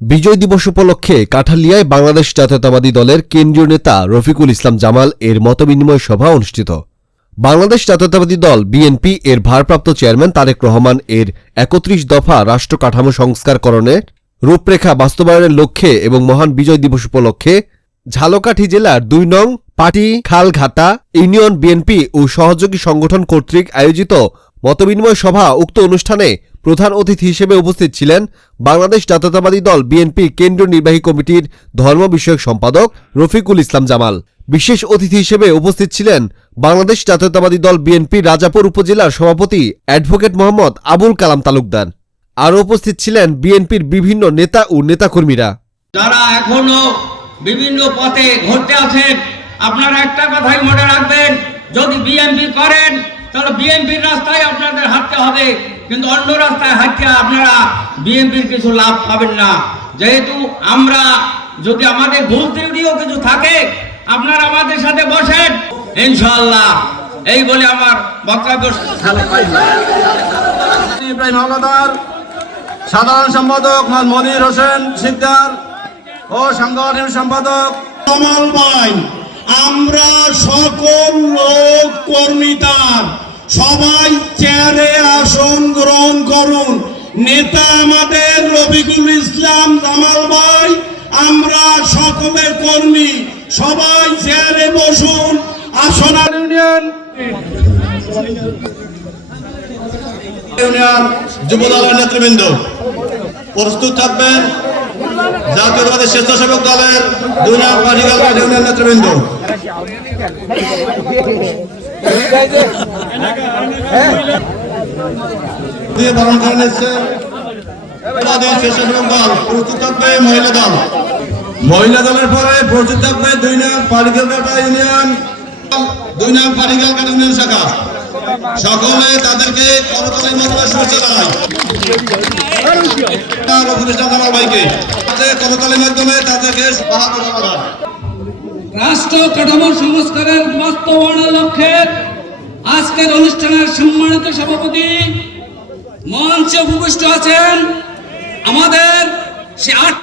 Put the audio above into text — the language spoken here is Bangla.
বিজয় দিবস উপলক্ষে কাঠালিয়ায় বাংলাদেশ জাতীয়তাবাদী দলের কেন্দ্রীয় নেতা রফিকুল ইসলাম জামাল এর মতবিনিময় সভা অনুষ্ঠিত। বাংলাদেশ জাতীয়তাবাদী দল বিএনপি এর ভারপ্রাপ্ত চেয়ারম্যান তারেক রহমান এর একত্রিশ দফা রাষ্ট্র কাঠামো সংস্কারকরণের রূপরেখা বাস্তবায়নের লক্ষ্যে এবং মহান বিজয় দিবস উপলক্ষে ঝালকাঠি জেলার দুই নং পাটি খালঘাটা ইউনিয়ন বিএনপি ও সহযোগী সংগঠন কর্তৃক আয়োজিত মতবিনিময় সভা উক্ত অনুষ্ঠানে প্রধান অতিথি হিসেবে উপস্থিত ছিলেন বাংলাদেশ জাতীয়তাবাদী দল বিএনপি কেন্দ্রীয় নির্বাহী কমিটির ধর্ম বিষয়ক সম্পাদক রফিকুল ইসলাম জামাল। বিশেষ অতিথি হিসেবে উপস্থিত ছিলেন বাংলাদেশ জাতীয়তাবাদী দল বিএনপি রাজাপুর উপজেলার সভাপতি অ্যাডভোকেট মোহাম্মদ আবুল কালাম তালুকদার। আরও উপস্থিত ছিলেন বিএনপির বিভিন্ন নেতা ও নেতাকর্মীরা। যারা এখনও বিভিন্ন পথে ঘুরতে আছেন, আপনারা একটা কথাই মনে রাখবেন, যদি বিএনপি করেন তাহলে বিএনপির রাস্তায় আপনাদের হাঁটতে হবে কিন্তু অন্য রাস্তায় হাঁটতে আপনারা বিএনপির কিছু লাভ পাবেন না। যেহেতু আমরা যদি আমাদের ভুল ত্রুটিও কিছু থাকে আপনারা আমাদের সাথে বসেন। ইনশাল্লাহ এই বলে আমার বক্তব্য ইব্রাহিম হাওলাদার সাধারণ সম্পাদক মনির হোসেন সিকদার ও সাংগঠনিক সম্পাদক। কামাল ভাই আমরা সকল কর্মী তার সবাই চেয়ারে আসন গ্রহণ করুন। নেতা আমাদের রবিকুল ইসলাম জামাল ভাই, আমরা সকলে কর্মী। সবাই চেয়ারে বসুন। আসন ইউনিয়ন। ইউনিয়ন যুব নেতৃবৃন্দ, প্রস্তুত থাকবেন জাতীয়তাবাদী স্বেচ্ছাসেবক দলের দুই নং পাটিগাল ইউনিয়ন নেতৃবৃন্দ। দিয়ে মহিলা দল মহিলা দলের পরে প্রস্তুত থাকবে দুই নং পাটিগাল ইউনিয়ন, দুই নং পাটিগাল ইউনিয়ন শাখা। সকলে তাদেরকে করতালির মাধ্যমে শুভেচ্ছা জানাই। রফিকুল ইসলাম জামাল ভাইকে করতালির মাধ্যমে তাদেরকে রাষ্ট্র কাঠামো সংস্কারের বাস্তবায়নের লক্ষ্যে আজকের অনুষ্ঠানের সম্মানিত সভাপতি মঞ্চে উপবিষ্ট আছেন আমাদের সে আট